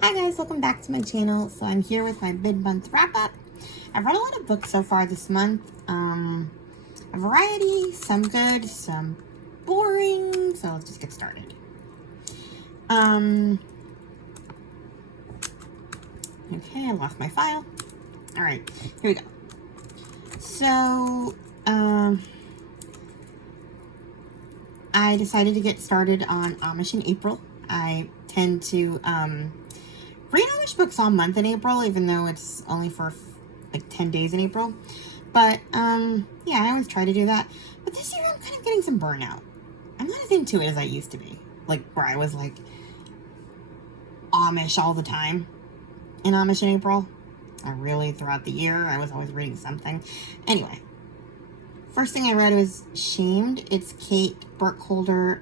Hi guys, welcome back to my channel. So I'm here with my mid-month wrap-up. I've read a lot of books so far this month. A variety, some good, some boring. So let's just get started. Okay, I lost my file. Alright, here we go. So, I decided to get started on Amish in April. I tend to, read Amish books all month in April, even though it's only for like 10 days in April. But, yeah, I always try to do that. But this year I'm kind of getting some burnout. I'm not as into it as I used to be. Like, where I was like Amish all the time in Amish in April. Throughout the year, I was always reading something. Anyway, first thing I read was Shamed. It's Kate Burkholder,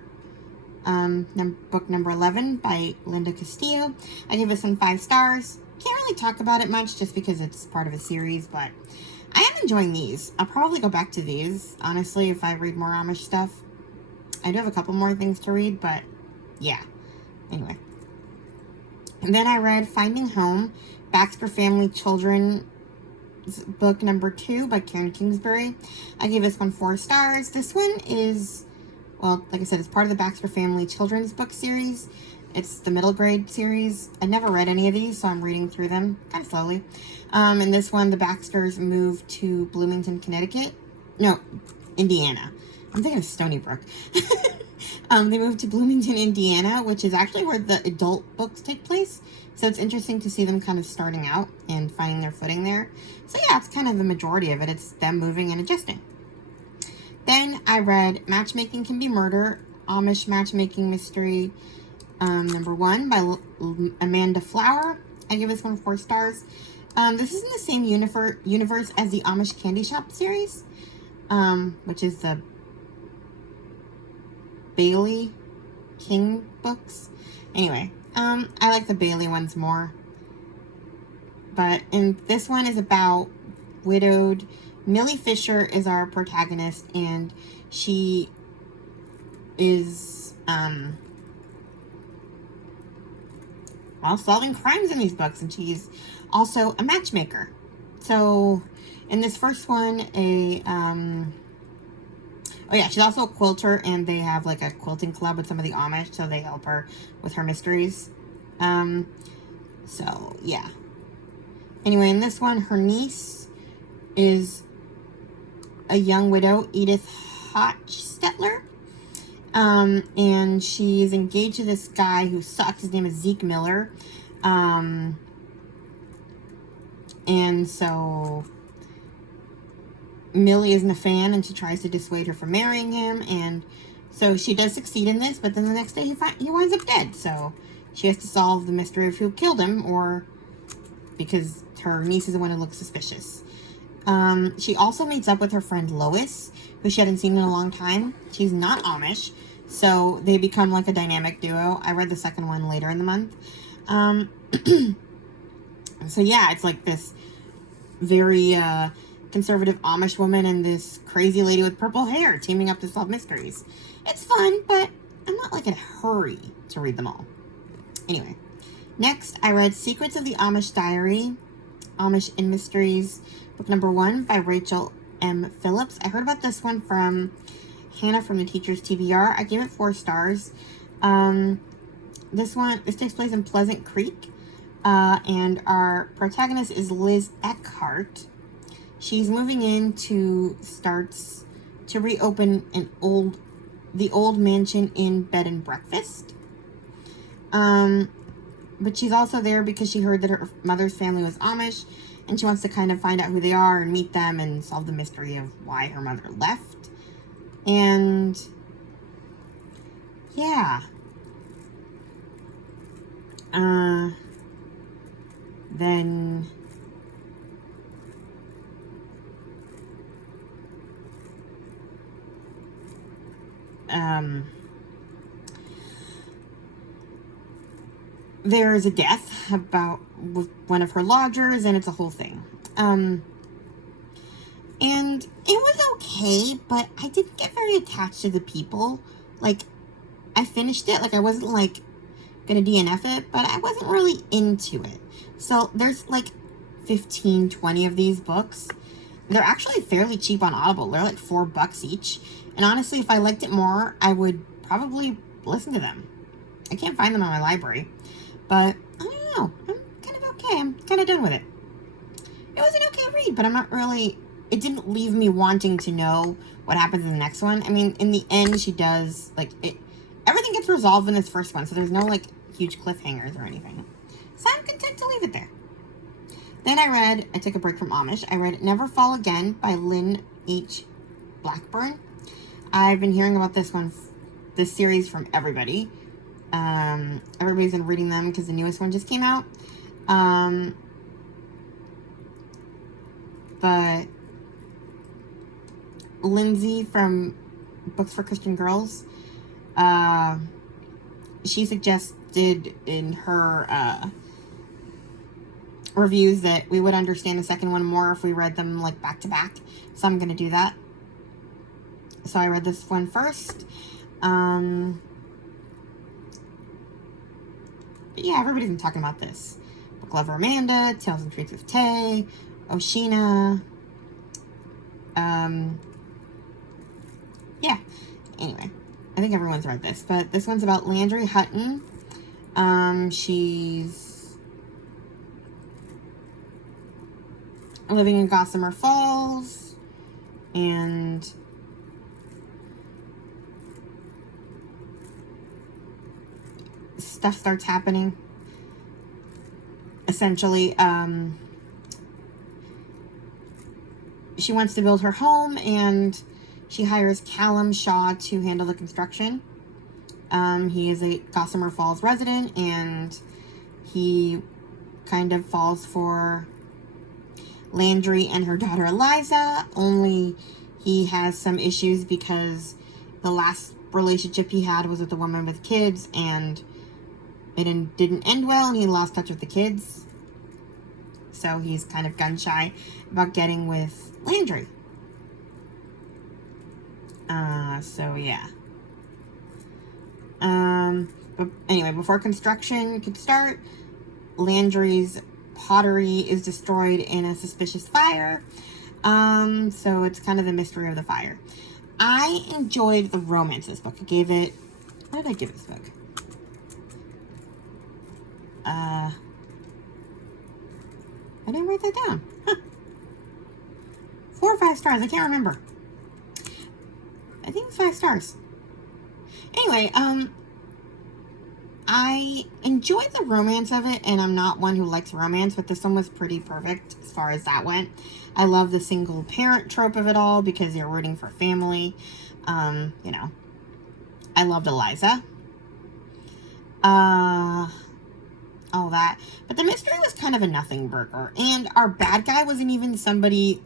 book number 11 by Linda Castillo. I give it some 5 stars. Can't really talk about it much just because it's part of a series, but I am enjoying these. I'll probably go back to these, honestly, if I read more Amish stuff. I do have a couple more things to read, but yeah. Anyway. And then I read Finding Home, Baxter Family Children, book number 2 by Karen Kingsbury. I gave this one 4 stars. This one is, well, like I said, it's part of the Baxter Family Children's book series. It's the middle grade series. I never read any of these, so I'm reading through them kind of slowly. In this one, the Baxters moved to Bloomington, Connecticut. No, Indiana. I'm thinking of Stony Brook. They moved to Bloomington, Indiana, which is actually where the adult books take place. So it's interesting to see them kind of starting out and finding their footing there. So yeah, it's kind of the majority of it. It's them moving and adjusting. Then I read Matchmaking Can Be Murder, Amish Matchmaking Mystery, number 1 by Amanda Flower. I give this one 4 stars. This is in the same universe as the Amish Candy Shop series, which is the Bailey King books. Anyway, I like the Bailey ones more. But this one is about widowed. Millie Fisher is our protagonist, and she is, solving crimes in these books, and she's also a matchmaker. So, in this first one, she's also a quilter, and they have like a quilting club with some of the Amish, so they help her with her mysteries. So, yeah. Anyway, in this one, her niece is a young widow, Edith Hochstetler. And she's engaged to this guy who sucks. His name is Zeke Miller. And so Millie isn't a fan, and she tries to dissuade her from marrying him. And so she does succeed in this, but then the next day he winds up dead. So she has to solve the mystery of who killed him, or because her niece is the one who looks suspicious. She also meets up with her friend Lois, who she hadn't seen in a long time. She's not Amish, so they become like a dynamic duo. I read the second one later in the month. So yeah, it's like this very conservative Amish woman and this crazy lady with purple hair teaming up to solve mysteries. It's fun, but I'm not like in a hurry to read them all. Anyway, next I read Secrets of the Amish Diary, Amish in Mysteries, book number 1 by Rachel M. Phillips. I heard about this one from Hannah from the Teacher's TBR. I gave it 4 stars. This takes place in Pleasant Creek, and our protagonist is Liz Eckhart. She's moving in to reopen the old mansion in bed and breakfast. But she's also there because she heard that her mother's family was Amish, and she wants to kind of find out who they are and meet them and solve the mystery of why her mother left. And yeah. Then there is a death with one of her lodgers, and it's a whole thing. And it was okay, but I didn't get very attached to the people. Like, I finished it. Like, I wasn't, like, gonna DNF it, but I wasn't really into it. So there's like 15, 20 of these books. They're actually fairly cheap on Audible. They're like $4 each. And honestly, if I liked it more, I would probably listen to them. I can't find them in my library. But I don't know. I'm kind of okay. I'm kind of done with it. It was an okay read, but I'm not really... It didn't leave me wanting to know what happens in the next one. I mean, in the end, she does... Like, everything gets resolved in this first one, so there's no, like, huge cliffhangers or anything. So I'm content to leave it there. Then I took a break from Amish. I read Never Fall Again by Lynn H. Blackburn. I've been hearing about this series from everybody. Everybody's been reading them because the newest one just came out. But Lindsay from Books for Christian Girls, she suggested in her reviews that we would understand the second one more if we read them like back to back. So I'm going to do that. So I read this one first. But yeah, everybody's been talking about this. Book Lover Amanda, Tales and Treats with Tay, Oshina. Yeah. Anyway, I think everyone's read this, but this one's about Landry Hutton. She's living in Gossamer Falls, and stuff starts happening. Essentially, she wants to build her home, and she hires Callum Shaw to handle the construction. He is a Gossamer Falls resident, and he kind of falls for Landry and her daughter Eliza, only he has some issues because the last relationship he had was with a woman with kids, and it didn't end well, and he lost touch with the kids. So he's kind of gun-shy about getting with Landry. So yeah. But anyway, before construction could start, Landry's pottery is destroyed in a suspicious fire. So it's kind of the mystery of the fire. I enjoyed the romance of this book. I gave it... What did I give this book? I didn't write that down. Huh. 4 or 5 stars. I can't remember. I think it's 5 stars. Anyway, I enjoyed the romance of it, and I'm not one who likes romance, but this one was pretty perfect as far as that went. I love the single parent trope of it all because you're rooting for family. You know, I loved Eliza. All that. But the mystery was kind of a nothing burger, and our bad guy wasn't even somebody...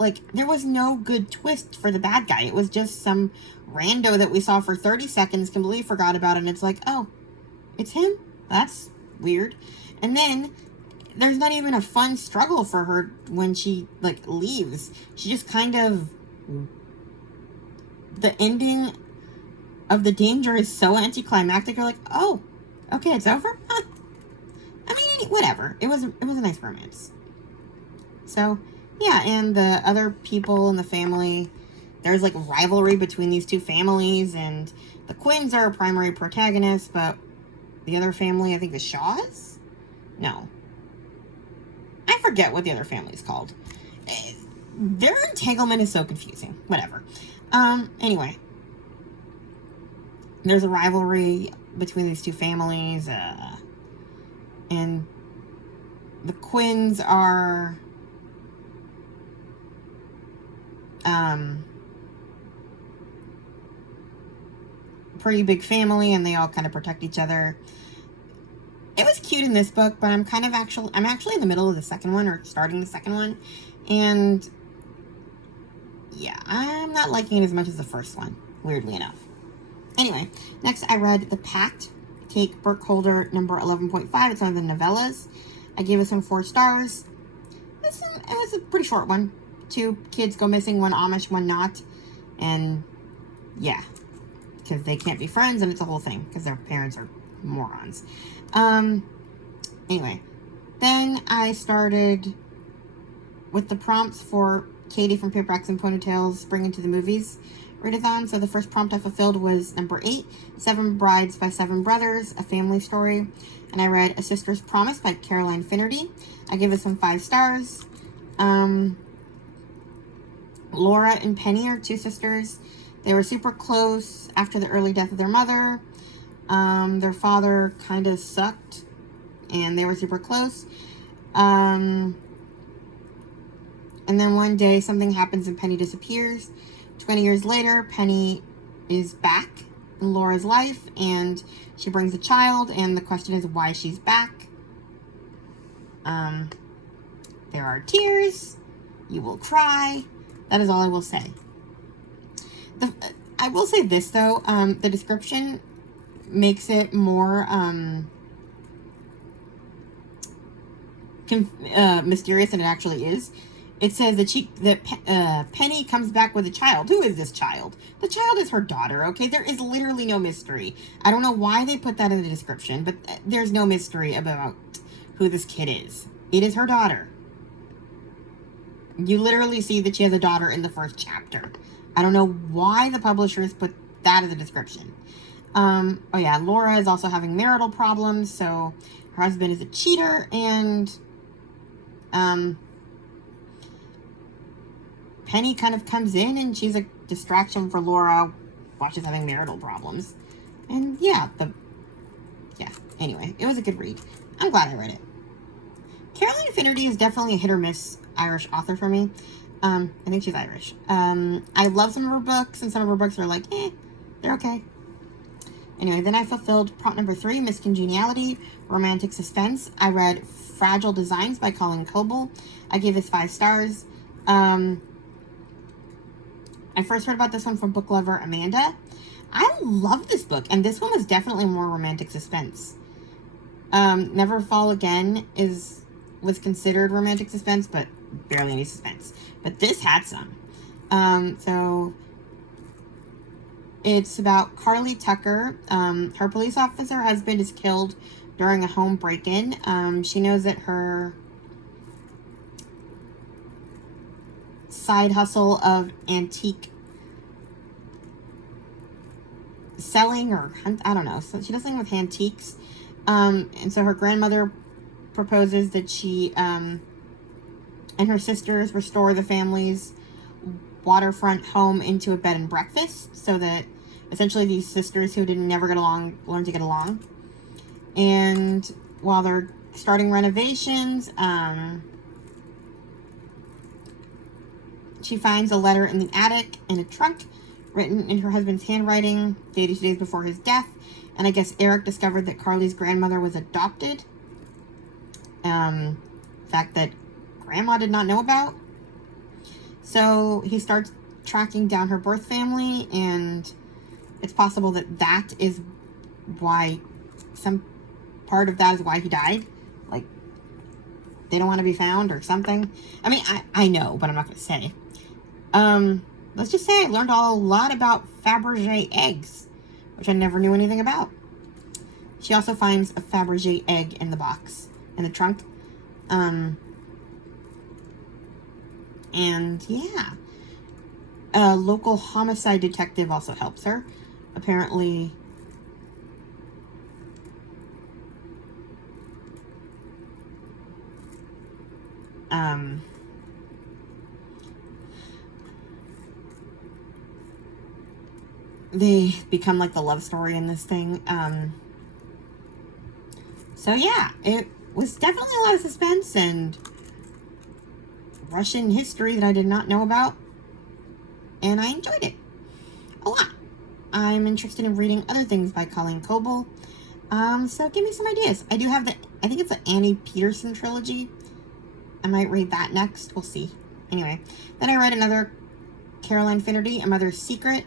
Like, there was no good twist for the bad guy. It was just some rando that we saw for 30 seconds, completely forgot about it, and it's like, oh, it's him? That's weird. And then, there's not even a fun struggle for her when she, like, leaves. She just kind of... The ending of the danger is so anticlimactic. You're like, oh, okay, it's over? Huh. I mean, whatever. It was a nice romance. So... Yeah, and the other people in the family, there's like rivalry between these two families, and the Quinns are primary protagonists, but the other family, I think the Shaws? No. I forget what the other family is called. Their entanglement is so confusing. Whatever. Anyway. There's a rivalry between these two families, and the Quinns are... pretty big family, and they all kind of protect each other. It was cute in this book, but I'm actually in the middle of the second one, or starting the second one, and yeah, I'm not liking it as much as the first one, weirdly enough. Anyway, next I read The Pact, Kate Burkholder, number 11.5. It's one of the novellas. I gave this one 4 stars. It was a pretty short one. 2 kids go missing, 1 Amish, 1 not. And, yeah. Because they can't be friends, and it's a whole thing. Because their parents are morons. Anyway, then I started with the prompts for Katie from Paperbacks and Ponytails Spring Into the Movies readathon. So the first prompt I fulfilled was number 8, Seven Brides by Seven Brothers, a family story. And I read A Sister's Promise by Caroline Finnerty. I gave it some 5 stars. Laura and Penny are 2 sisters. They were super close after the early death of their mother. Their father kind of sucked, and they were super close. And then one day something happens and Penny disappears. 20 years later, Penny is back in Laura's life, and she brings a child, and the question is why she's back. There are tears. You will cry. That is all I will say. I will say this, though. The description makes it more mysterious than it actually is. It says that Penny comes back with a child. Who is this child? The child is her daughter, okay? There is literally no mystery. I don't know why they put that in the description, but there's no mystery about who this kid is. It is her daughter. You literally see that she has a daughter in the first chapter. I don't know why the publishers put that in the description. Oh yeah, Laura is also having marital problems, so her husband is a cheater, and Penny kind of comes in, and she's a distraction for Laura while she's having marital problems. And yeah, anyway, it was a good read. I'm glad I read it. Caroline Finnerty is definitely a hit or miss Irish author for me. I think she's Irish. I love some of her books, and some of her books are like, they're okay. Anyway, then I fulfilled prompt number 3, Miss Congeniality, Romantic Suspense. I read Fragile Designs by Colin Coble. I gave this 5 stars. I first heard about this one from book lover Amanda. I love this book, and this one was definitely more romantic suspense. Never Fall Again was considered romantic suspense, but barely any suspense. But this had some. So it's about Carly Tucker. Her police officer husband is killed during a home break-in. She knows that her side hustle of antique selling, or I don't know, so she does something with antiques. And so her grandmother proposes that she and her sisters restore the family's waterfront home into a bed and breakfast, so that essentially these sisters who didn't never get along learn to get along. And while they're starting renovations, she finds a letter in the attic in a trunk written in her husband's handwriting, dated 2 days before his death. And I guess Eric discovered that Carly's grandmother was adopted. Fact that Grandma did not know about. So he starts tracking down her birth family, and it's possible that that is why, some part of that is why he died. Like, they don't want to be found or something. I mean, I know, but I'm not going to say. Let's just say I learned a lot about Fabergé eggs, which I never knew anything about. She also finds a Fabergé egg in the box, in the trunk. And yeah, a local homicide detective also helps her. Apparently, they become like the love story in this thing. So yeah, it was definitely a lot of suspense and Russian history that I did not know about, and I enjoyed it a lot. I'm interested in reading other things by Colleen Coble, so give me some ideas. I do have I think it's the Annie Peterson trilogy. I might read that next. We'll see. Anyway, then I read another Caroline Finnerty, A Mother's Secret.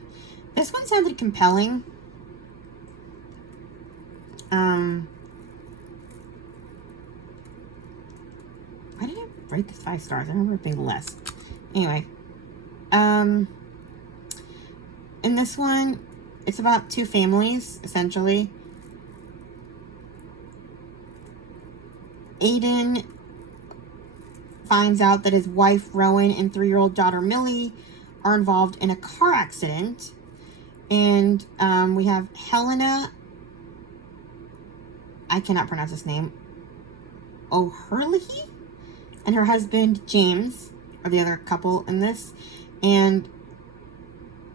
This one sounded compelling. Why did I rate this 5 stars? I remember it being less. Anyway. In this one, it's about 2 families, essentially. Aiden finds out that his wife, Rowan, and 3-year-old daughter, Millie, are involved in a car accident. And we have Helena, I cannot pronounce his name, O'Hurley, and her husband, James, are the other couple in this. And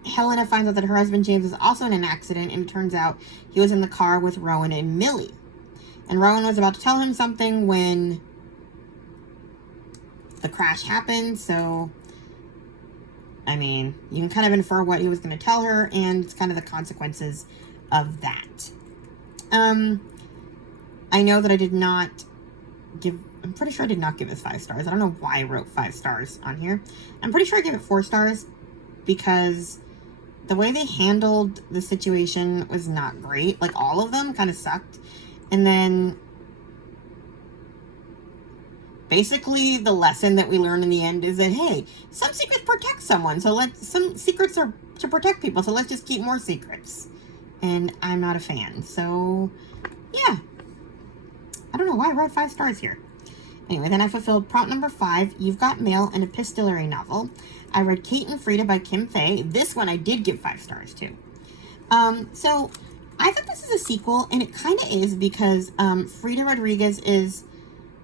Helena finds out that her husband, James, is also in an accident, and it turns out he was in the car with Rowan and Millie. And Rowan was about to tell him something when the crash happened, so, I mean, you can kind of infer what he was going to tell her, and it's kind of the consequences of that. I know that I did not give, I'm pretty sure I did not give this 5 stars. I don't know why I wrote 5 stars on here. I'm pretty sure I gave it 4 stars because the way they handled the situation was not great. Like, all of them kind of sucked. And then basically the lesson that we learn in the end is that, hey, some secrets protect someone. So some secrets are to protect people. So let's just keep more secrets. And I'm not a fan. So, yeah. I don't know why I wrote 5 stars here. Anyway, then I fulfilled prompt number 5, You've Got Mail, an epistolary novel. I read Kate and Frida by Kim Fay. This one I did give 5 stars to. So I thought this is a sequel, and it kind of is because Frida Rodriguez is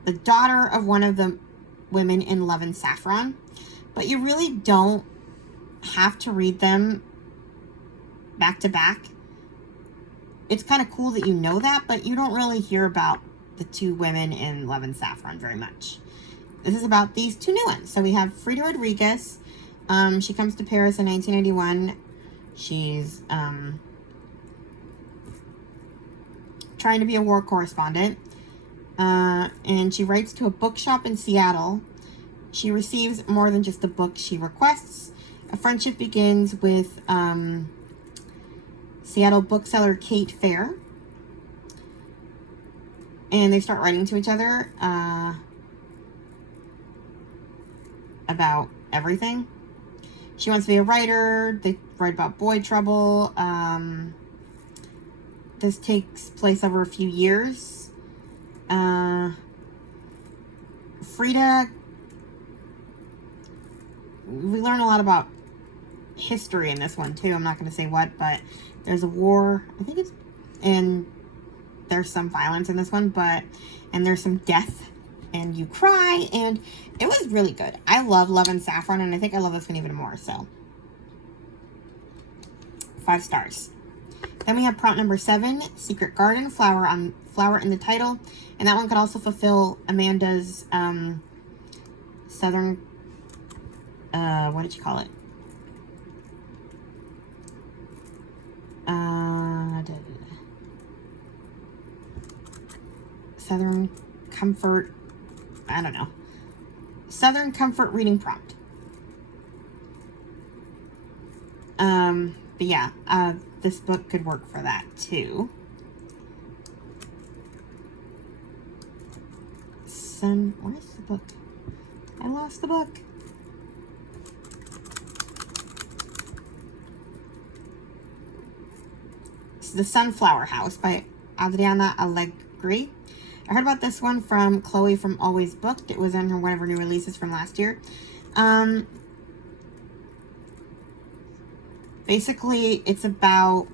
the daughter of one of the women in Love and Saffron. But you really don't have to read them back to back. It's kind of cool that you know that, but you don't really hear about the 2 women in Love and Saffron very much. This is about these 2 new ones. So we have Frida Rodriguez. She comes to Paris in 1991. She's trying to be a war correspondent. And she writes to a bookshop in Seattle. She receives more than just the book she requests. A friendship begins with Seattle bookseller Kate Fair. And they start writing to each other about everything. She wants to be a writer. They write about boy trouble. This takes place over a few years. Frida, we learn a lot about history in this one too. I'm not going to say what, but there's a war. I think it's, and there's some violence in this one, and there's some death, and you cry, and it was really good. I love Love and Saffron, and I think I love this one even more, so 5 stars. Then we have prompt number 7, Secret Garden, flower in the title, and that one could also fulfill Amanda's southern, what did you call it? Southern Comfort, I don't know. Southern Comfort reading prompt. But yeah, this book could work for that too. Where's the book? I lost the book. This is The Sunflower House by Adriana Allegri. I heard about this one from Chloe from Always Booked. It was in her one of her new releases from last year. Basically, it's about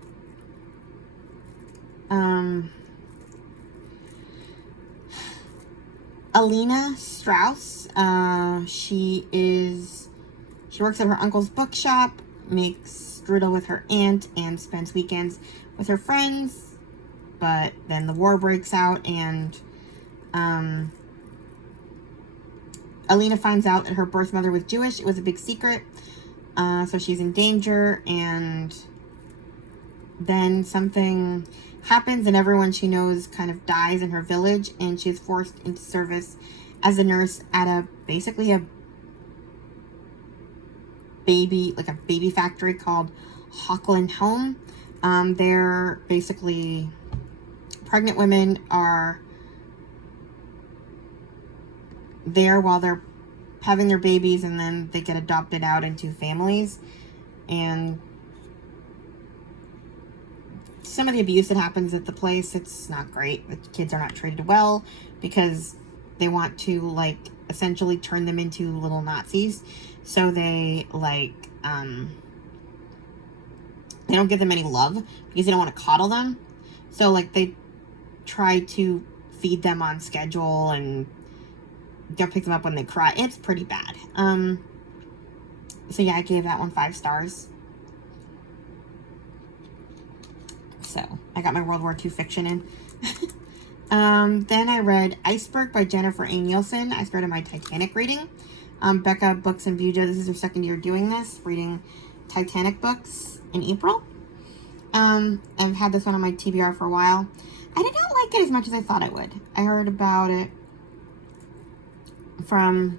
Alina Strauss. She works at her uncle's bookshop, makes strudel with her aunt, and spends weekends with her friends. But then the war breaks out, and Alina finds out that her birth mother was Jewish. It was a big secret. So she's in danger, and then something happens, and everyone she knows kind of dies in her village, and she's forced into service as a nurse at basically a baby factory called Hockland Home. They're basically pregnant women are there while they're having their babies, and then they get adopted out into families. And some of the abuse that happens at the place, it's not great. The kids are not treated well because they want to, like, essentially turn them into little Nazis. So they, like, they don't give them any love because they don't want to coddle them. So, like, they try to feed them on schedule and they'll pick them up when they cry. It's pretty bad. So yeah, I gave that one 5 stars. So I got my World War II fiction in. Then I read Iceberg by Jennifer A. Nielsen. I started my Titanic reading. Becca Books and Buja, this is her second year doing this, reading Titanic books in April. I've had this one on my TBR for a while. I did not like it as much as I thought I would. I heard about it from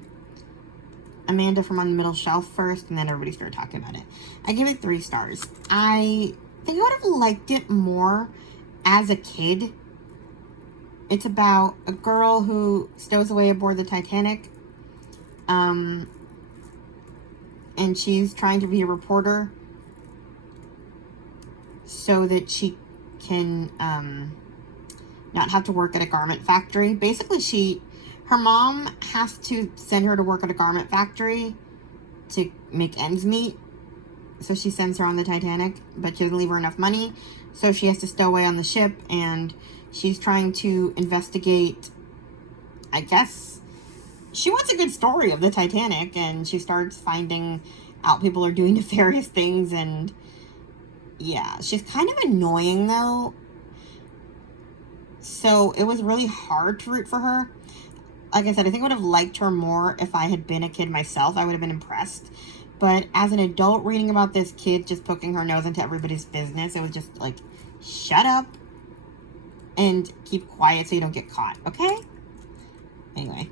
Amanda from On the Middle Shelf first, and then everybody started talking about it. I gave it 3 stars. I think I would have liked it more as a kid. It's about a girl who stows away aboard the Titanic. And she's trying to be a reporter so that she can not have to work at a garment factory. Basically, her mom has to send her to work at a garment factory to make ends meet. So she sends her on the Titanic, but she doesn't leave her enough money. So she has to stow away on the ship, and she's trying to investigate, I guess, she wants a good story of the Titanic, and she starts finding out people are doing nefarious things, and yeah, she's kind of annoying, though. So it was really hard to root for her. Like I said, I think I would have liked her more if I had been a kid myself. I would have been impressed. But as an adult reading about this kid just poking her nose into everybody's business, it was just like, shut up and keep quiet so you don't get caught, okay? Anyway.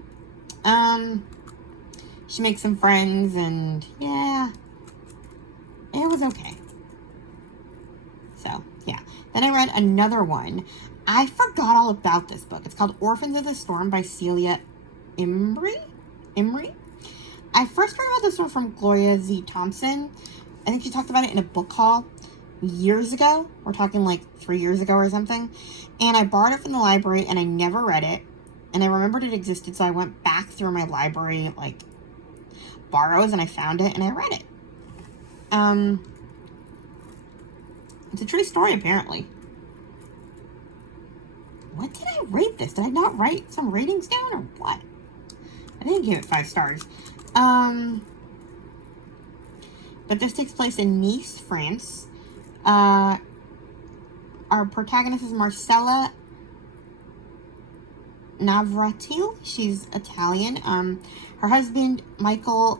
She makes some friends, and yeah, it was okay. So, yeah. Then I read another one. I forgot all about this book. It's called Orphans of the Storm by Celia Imrie. I first heard about this one from Gloria Z. Thompson. I think she talked about it in a book haul years ago. We're talking like 3 years ago or something. And I borrowed it from the library, and I never read it. And I remembered it existed, so I went back through my library, like, borrows, and I found it, and I read it. It's a true story, apparently. What did I rate this? Did I not write some ratings down, or what? I didn't give it 5 stars. But this takes place in Nice, France. Our protagonist is Marcella Navratil. She's Italian. Her husband, Michael,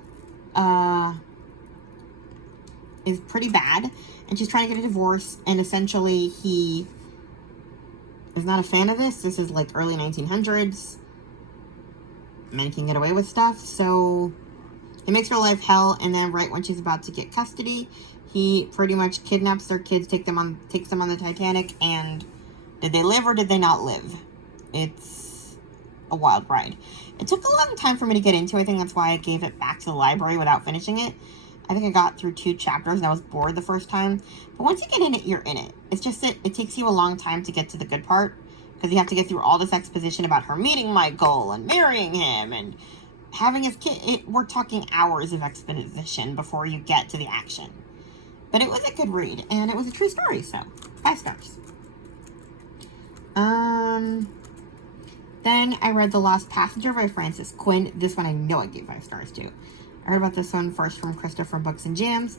is pretty bad, and she's trying to get a divorce, and essentially he is not a fan of this. This is like early 1900s. Men can get away with stuff, so he makes her life hell, and then right when she's about to get custody, he pretty much kidnaps their kids, takes them on the Titanic, and did they live or did they not live? It's a wild ride. It took a long time for me to get into. I think that's why I gave it back to the library without finishing it. I think I got through 2 chapters and I was bored the first time. But once you get in it, you're in it. It's just that it takes you a long time to get to the good part, because you have to get through all this exposition about her meeting Michael and marrying him and having his kid. We're talking hours of exposition before you get to the action. But it was a good read, and it was a true story, so 5 stars. Then I read The Lost Passenger by Frances Quinn. This one I know I gave 5 stars to. I heard about this one first from Krista from Books and Jams.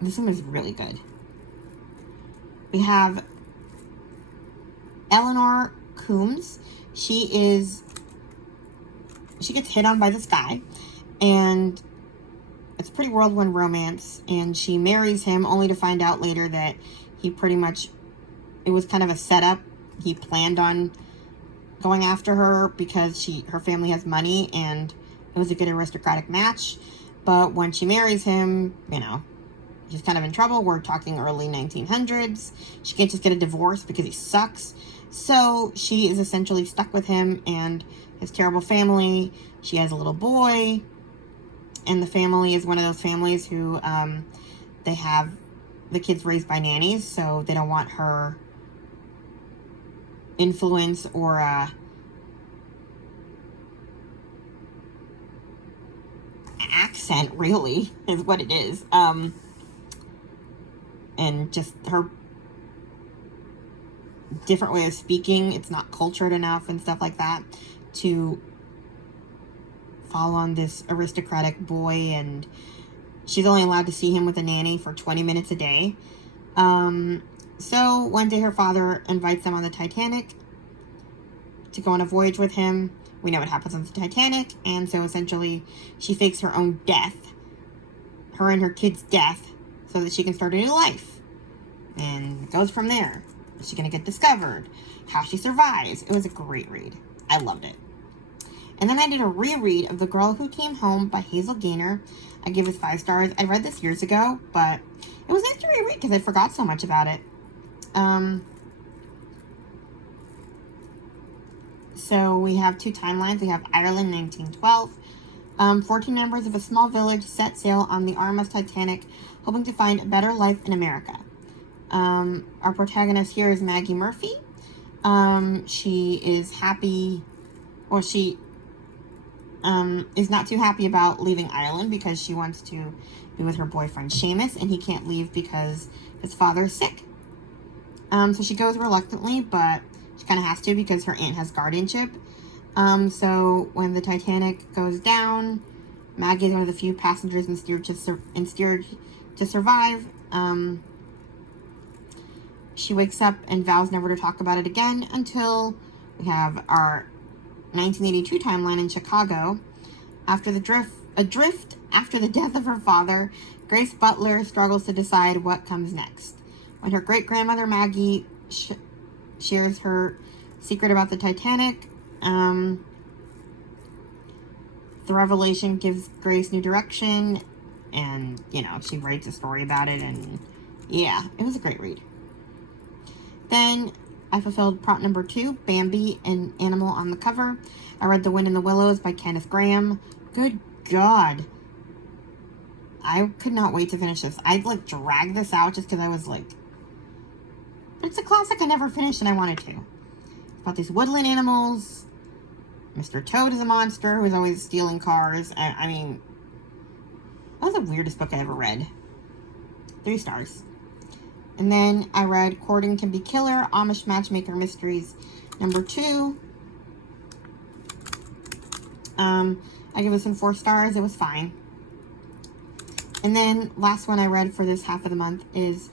This one is really good. We have Eleanor Coombs. She gets hit on by this guy, and it's a pretty whirlwind romance, and she marries him only to find out later that he pretty much, it was kind of a setup. He planned on going after her because her family has money, and it was a good aristocratic match. But when she marries him, you know, she's kind of in trouble. We're talking early 1900s. She can't just get a divorce because he sucks. So she is essentially stuck with him and his terrible family. She has a little boy, and the family is one of those families who they have the kids raised by nannies, so they don't want her influence or accent, really, is what it is. And just her different way of speaking. It's not cultured enough and stuff like that to fall on this aristocratic boy, and she's only allowed to see him with a nanny for 20 minutes a day. So one day her father invites them on the Titanic to go on a voyage with him. We know what happens on the Titanic, and so essentially she fakes her own death, her and her kid's death, so that she can start a new life. And it goes from there. Is she going to get discovered? How she survives. It was a great read. I loved it. And then I did a reread of The Girl Who Came Home by Hazel Gaynor. I gave it 5 stars. I read this years ago, but it was nice to reread because I forgot so much about it. So we have 2 timelines. We have Ireland 1912. 14 members of a small village set sail on the RMS Titanic, hoping to find a better life in America. Our protagonist here is Maggie Murphy. She is happy, or she is not too happy about leaving Ireland because she wants to be with her boyfriend Seamus, and he can't leave because his father is sick. So she goes reluctantly, but she kind of has to because her aunt has guardianship. So when the Titanic goes down, Maggie is one of the few passengers and steered to survive. She wakes up and vows never to talk about it again until we have our 1982 timeline in Chicago. After after the death of her father, Grace Butler struggles to decide what comes next. When her great-grandmother Maggie shares her secret about the Titanic, the revelation gives Grace new direction, and, she writes a story about it, and yeah, it was a great read. Then I fulfilled prompt number 2, Bambi, an animal on the cover. I read The Wind in the Willows by Kenneth Graham. Good God. I could not wait to finish this. I'd drag this out just because I was but it's a classic I never finished and I wanted to. It's about these woodland animals. Mr. Toad is a monster who's always stealing cars. I mean, that was the weirdest book I ever read. 3 stars. And then I read Courting Can Be Killer, Amish Matchmaker Mysteries, number 2. I give this one 4 stars. It was fine. And then last one I read for this half of the month is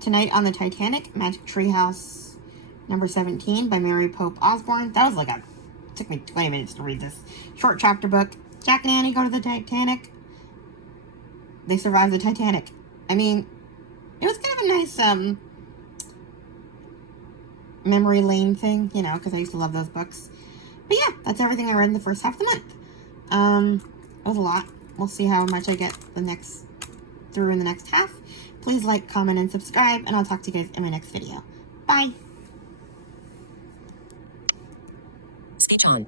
Tonight on the Titanic, Magic Treehouse, number 17 by Mary Pope Osborne. That was it took me 20 minutes to read this short chapter book. Jack and Annie go to the Titanic. They survive the Titanic. I mean, it was kind of a nice, memory lane thing, because I used to love those books. But yeah, that's everything I read in the first half of the month. It was a lot. We'll see how much I get through in the next half. Please like, comment, and subscribe, and I'll talk to you guys in my next video. Bye! Speech on.